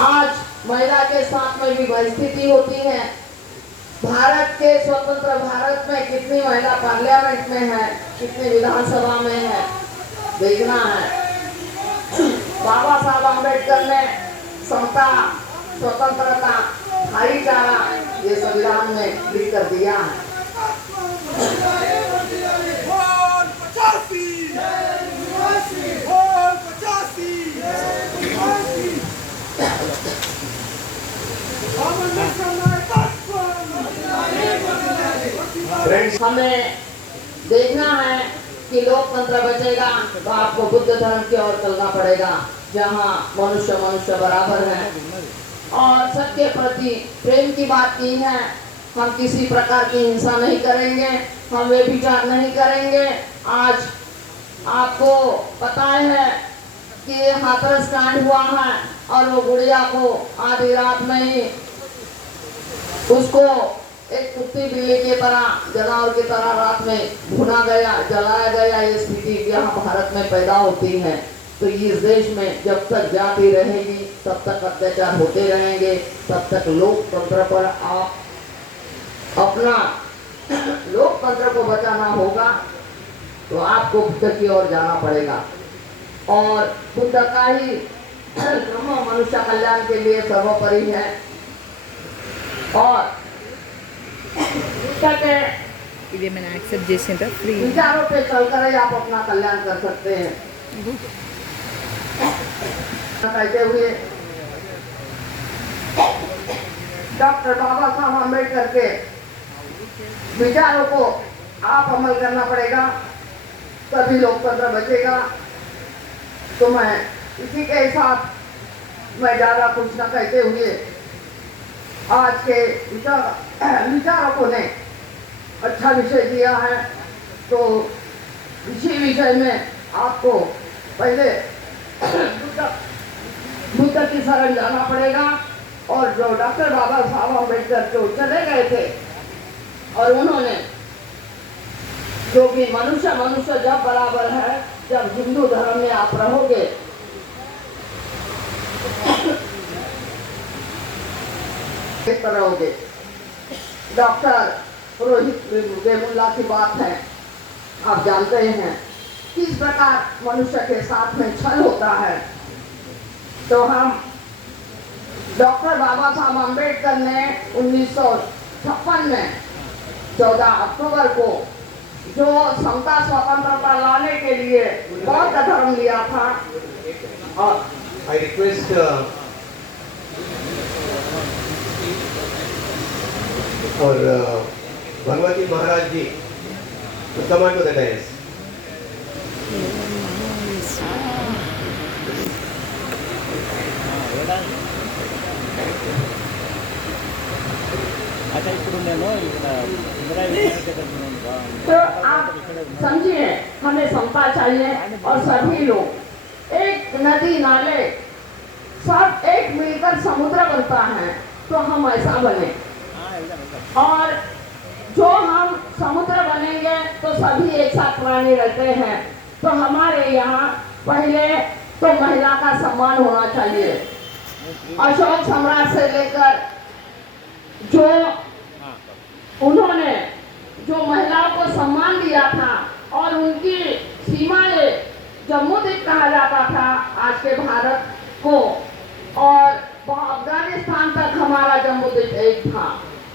आज महिला के साथ में भी वही स्थिति होती है। भारत के स्वतंत्र भारत में कितनी महिला पार्लियामेंट में है, कितनी विधानसभा में है, देखना है। बाबा साहब अम्बेडकर ने समता, स्वतंत्रता, भाईचारा ये संविधान में लिख कर दिया है। हमें देखना है कि लोकतंत्र बचेगा तो आपको बुद्ध धर्म की ओर चलना पड़ेगा, जहाँ मनुष्य मनुष्य बराबर है और सबके प्रति प्रेम की बात की है। हम किसी प्रकार की हिंसा नहीं करेंगे, हम व्यभिचार नहीं करेंगे। आज आपको पता है कि हाथरस कांड हुआ है और वो गुड़िया को आधी रात में ही उसको एक कुत्ती बिल्ली की तरह, जानवर की तरह रात में भुना गया, जलाया गया। ये स्थिति यहाँ भारत में पैदा होती है। तो इस देश में जब तक जाति रहेगी तब तक अत्याचार होते रहेंगे, तब तक लोकतंत्र पर आप अपना लोकतंत्र को बचाना होगा। तो आपको बुद्ध की ओर जाना पड़ेगा और बुद्ध का ही धर्म मनुष्य कल्याण के लिए सर्वोपरि है और ఇది ఏమైనా యాక్సెప్ట్ చేసిందా ఫ్రీ विचारों पे चलकर ही आप अपना कल्याण कर सकते हैं। कहते हुए डॉक्टर बाबा साहब अम्बेडकर के विचारों को आप अमल करना पड़ेगा, तभी लोकतंत्र बचेगा। तो मैं इसी के साथ मैं ज्यादा कुछ न कहते हुए आज के विचारकों ने अच्छा विषय दिया है, तो इसी विषय में आपको पहले बुद्ध की शरण जाना पड़ेगा। और जो डॉक्टर बाबा साहब अम्बेडकर जो चले गए थे और उन्होंने जो कि मनुष्य मनुष्य जब बराबर है, जब हिंदू धर्म में आप रहोगे इस तरह होगे। डॉक्टर पुरोहित वेमुल्ला की बात है, आप जानते हैं किस प्रकार मनुष्य के साथ में छल होता है। तो हम डॉक्टर बाबा साहब अम्बेडकर ने 1956 में 14 अक्टूबर को जो समता स्वतंत्रता लाने के लिए बौद्ध धर्म लिया था। और I request और भगवती महाराज जी to come on to the dais. तो आप समझिए, हमें समता चाहिए और सभी लोग एक नदी नाले सब एक मिलकर समुद्र बनता है, तो हम ऐसा बने। और जो हम समुद्र बनेंगे तो सभी एक साथ प्राणी रहते हैं। तो हमारे यहाँ पहले तो महिला का सम्मान होना चाहिए। अशोक सम्राट से लेकर जो उन्होंने जो महिलाओं को सम्मान दिया था और उनकी सीमाएं जम्मू द्वीप कहा जाता था आज के भारत को, और अफगानिस्तान तक हमारा जम्मू द्वीप एक था।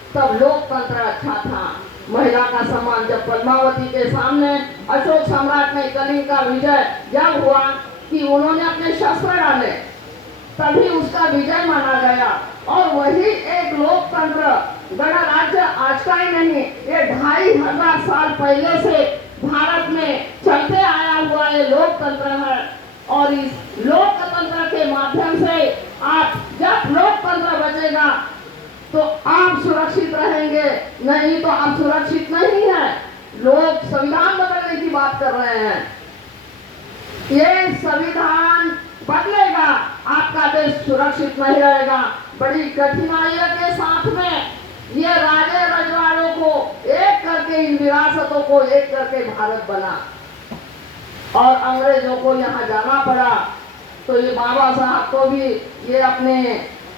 तब लोकतंत्र अच्छा था, महिला का सम्मान। जब पद्मावती के सामने अशोक सम्राट ने कलिंग का विजय जब हुआ कि उन्होंने अपने शस्त्र डाले, तभी उसका विजय माना गया। और वही एक लोकतंत्र गणराज्य आज का ही नहीं, ये 2500 साल पहले से भारत में चलते आया हुआ ये लोकतंत्र है। और इस लोकतंत्र के माध्यम से आप जब लोकतंत्र बचेगा तो आप सुरक्षित रहेंगे, नहीं तो आप सुरक्षित नहीं है। लोग संविधान बदलने की बात कर रहे हैं, ये संविधान बदलेगा, आपका देश सुरक्षित नहीं रहेगा। बड़ी कठिनाइयों के साथ में ये राजे रजवाड़ों को एक करके, इन विरासतों को एक करके भारत बना और अंग्रेजों को यहाँ जाना पड़ा। तो ये बाबा साहब को भी ये अपने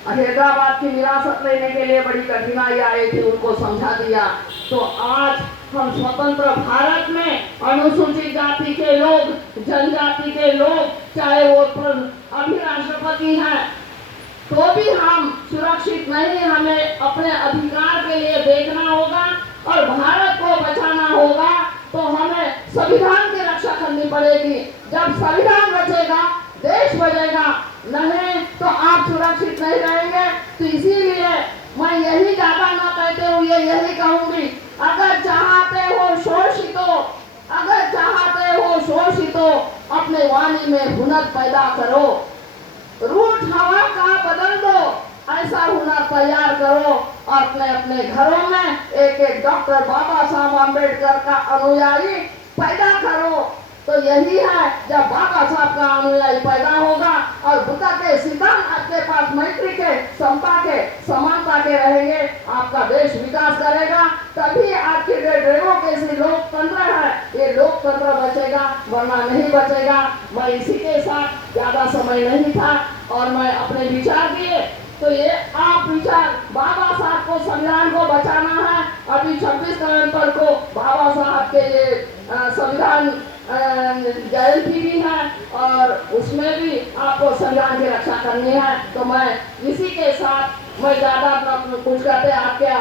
हैदराबाद की विरासत लेने के लिए बड़ी कठिनाई आई थी, उनको समझा दिया। तो आज हम स्वतंत्र भारत में अनुसूचित जाति के लोग, जनजाति के लोग, चाहे वो अभी राष्ट्रपति हैं, तो भी हम सुरक्षित नहीं। हमें अपने अधिकार के लिए देखना होगा और भारत को बचाना होगा। तो हमें संविधान की रक्षा करनी पड़ेगी। जब संविधान बचेगा देश बचेगा, नहीं तो आप सुरक्षित नहीं रहेंगे। तो इसीलिए मैं यही ज्यादा ना कहते हुए यही कहूंगी, अगर चाहते हो शोषितो, अगर चाहते हो शोषितो, अपने वाणी में हुनर पैदा करो, रूठ हवा का बदल दो, ऐसा हुनर तैयार करो और अपने अपने घरों में एक एक डॉक्टर बाबा साहब अम्बेडकर का अनुयायी पैदा करो। तो यही है, जब बाबा साहब का अनुयायी पैदा होगा और बुद्ध के सिद्धांत आपके पास मैत्री के, समता के, समानता के रहेंगे, आपका देश विकास करेगा। तभी आपके डेमोक्रेसी लोकतंत्र है, ये लोकतंत्र बचेगा, वरना नहीं बचेगा। मैं इसी के साथ ज्यादा समय नहीं था और मैं अपने विचार दिए। तो ये आप विचार, बाबा साहब को, संविधान को बचाना है। अभी 26 नवंबर को बाबा साहब के ये संविधान जयंती भी है और उसमें भी आपको संविधान की रक्षा करनी है। तो मैं इसी के साथ, मैं ज्यादा कुछ कहते आपके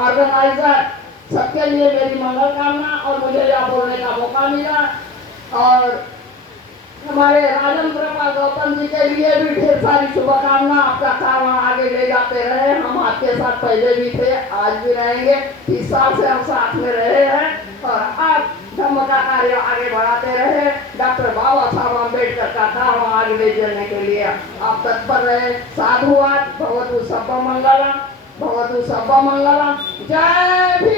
ऑर्गेनाइजर सबके लिए मेरी मंगल कामना और मुझे यहाँ बोलने का मौका मिला। और हमारे राजन कृपा गौतम जी के लिए भी ढेर सारी शुभकामना। आपका काम आगे ले जाते रहे, हम आपके साथ पहले भी थे, आज भी रहेंगे। 30 साल से हम साथ में रहे हैं और आप धर्म का कार्य आगे बढ़ाते रहे। डॉक्टर बाबा साहब अम्बेडकर का धर्म आगे ले जाने के लिए आप तत्पर रहे। साधुवाद। भवतु सर्वमंगलम, भवतु सर्वमंगलम। जय भीम।